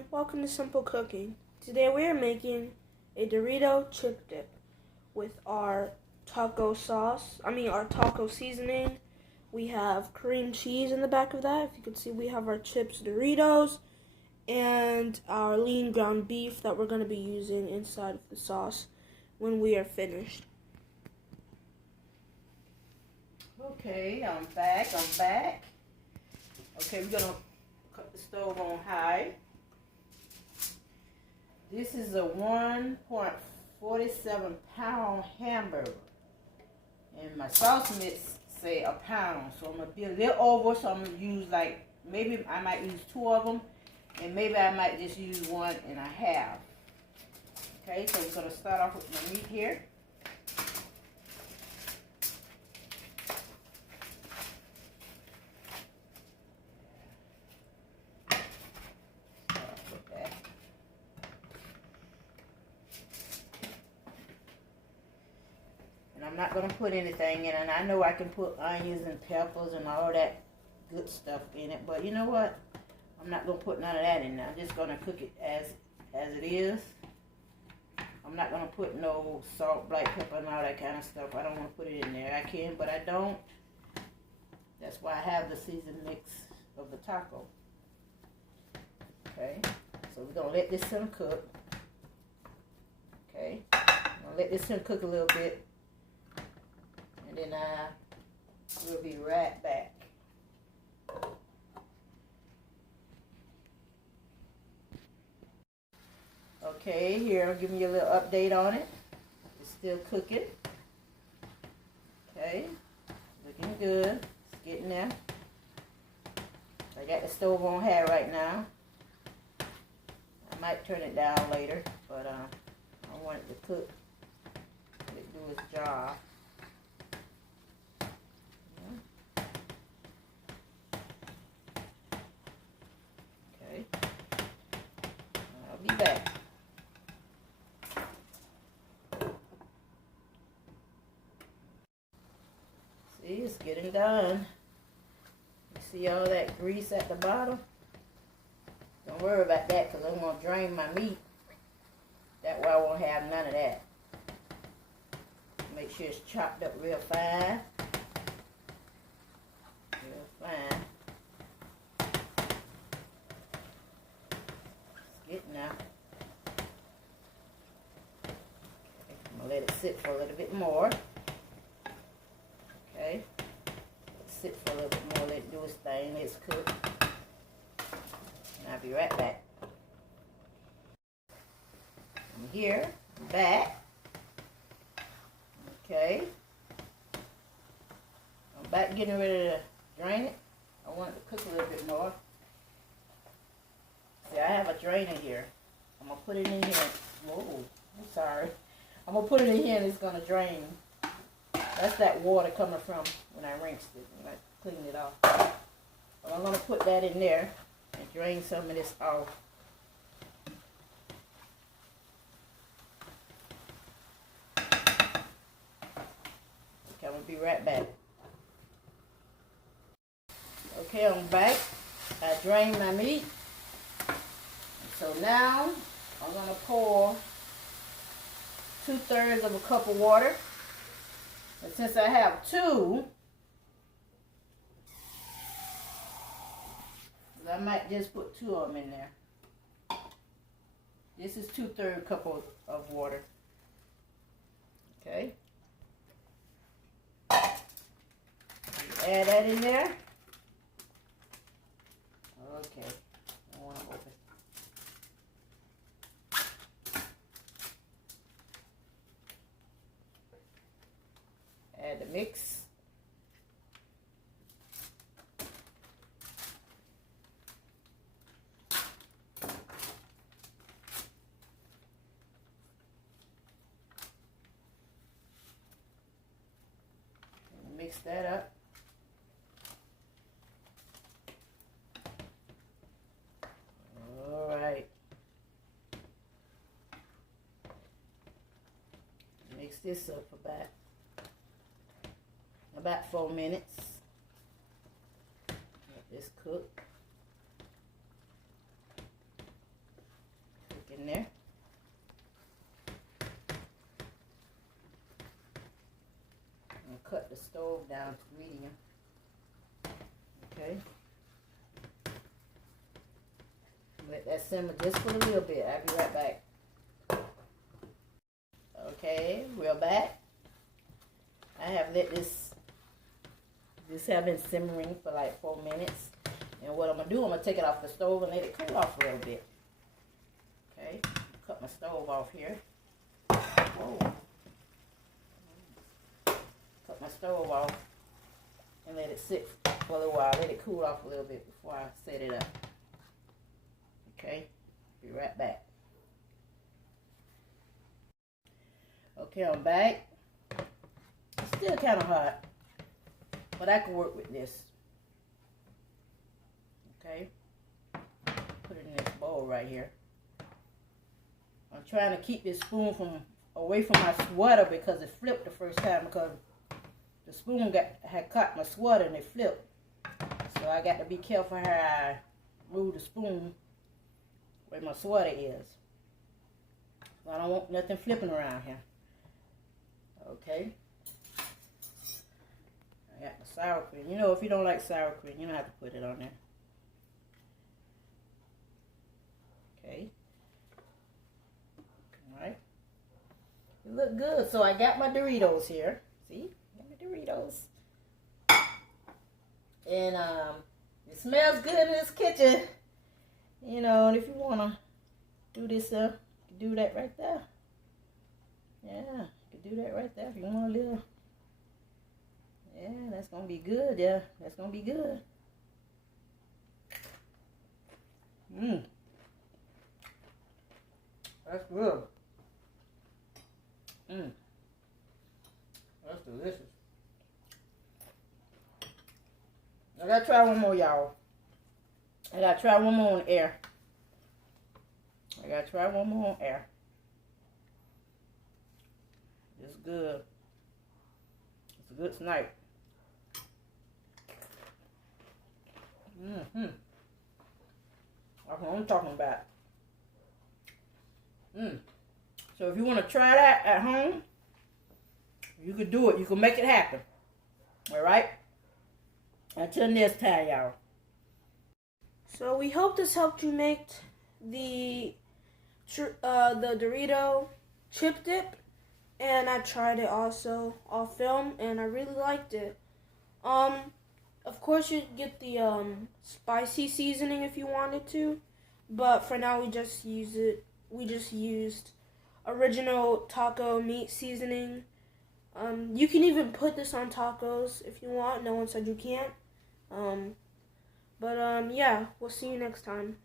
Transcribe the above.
everyone, welcome to Simple Cooking. Today we are making a Dorito chip dip with our taco seasoning. We have cream cheese in the back of that. If you can see, we have our chips Doritos and our lean ground beef that we're going to be using inside of the sauce when we are finished. Okay, I'm back. Okay, we're gonna cut the stove on high. This is a 1.47 pound hamburger. And my sauce mix say a pound. So I'm gonna be a little over, so I'm gonna use maybe I might use 2 of them, and maybe I might just use 1.5. Okay, so we're gonna start off with my meat here. I'm not going to put anything in it. And I know I can put onions and peppers and all that good stuff in it. But you know what? I'm not going to put none of that in there. I'm just going to cook it as it is. I'm not going to put no salt, black pepper, and all that kind of stuff. I don't want to put it in there. I can, but I don't. That's why I have the seasoned mix of the taco. Okay. So we're going to let this one cook. Okay. I'm going to let this one cook a little bit. And then I will be right back. Okay, here I'm giving you a little update on it. It's still cooking. Okay, looking good. It's getting there. I got the stove on high right now. I might turn it down later, but I want it to cook. Let it do its job. Be back. See, it's getting done. You see all that grease at the bottom? Don't worry about that because I'm going to drain my meat. That way I won't have none of that. Make sure it's chopped up real fine. Real fine. Now, I'm going to let it sit for a little bit more. Okay, let it sit for a little bit more, let it do its thing, let it cook. And I'll be right back. I'm here, I'm back. Okay, I'm back getting ready to drain it. I want it to cook a little bit more. See, I have a drainer here. I'm going to put it in here. Whoa, I'm sorry. I'm going to put it in here and it's going to drain. That's that water coming from when I rinsed it and I cleaned it off. But I'm going to put that in there and drain some of this off. Okay, I'm going to be right back. Okay, I'm back. I drained my meat. So now I'm going to pour 2/3 of a cup of water. And since I have 2, I might just put 2 of them in there. This is 2/3 cup of water. Okay. Add that in there. Okay. I want to open. Add the mix. And mix that up. All right. Mix this up about 4 minutes. Let this cook. in there. And cut the stove down to medium. Okay. Let that simmer just for a little bit. I'll be right back. Okay, we're back. I have let this have been simmering for like 4 minutes. And what I'm going to do, I'm going to take it off the stove and let it cool off a little bit. Okay, cut my stove off here. Whoa. Cut my stove off and let it sit for a little while. Let it cool off a little bit before I set it up. Okay, be right back. Okay, I'm back. It's still kind of hot, but I can work with this. Okay, put it in this bowl right here. I'm trying to keep this spoon away from my sweater because it flipped the first time because the spoon had caught my sweater and it flipped. So I got to be careful how I move the spoon where my sweater is. I don't want nothing flipping around here. Okay. I got the sour cream. You know, if you don't like sour cream, you don't have to put it on there. Okay. Alright. It look good. So I got my Doritos here. See? Got my Doritos. And it smells good in this kitchen. You know, and if you want to do this, you can do that right there. Yeah, you can do that right there if you want a little. Yeah, that's going to be good. Yeah, that's going to be good. Mmm. That's good. Mmm. That's delicious. I got to try one more, y'all. I got to try one more on air. I got to try one more on air. It's good. It's a good snipe. Mm-hmm. That's what I'm talking about. So if you want to try that at home, you can do it. You can make it happen. All right? Until next time, y'all. So we hope this helped you make the Dorito chip dip, and I tried it also off film, and I really liked it. Of course you get the spicy seasoning if you wanted to, but for now we just used original taco meat seasoning. You can even put this on tacos if you want. No one said you can't. But yeah, we'll see you next time.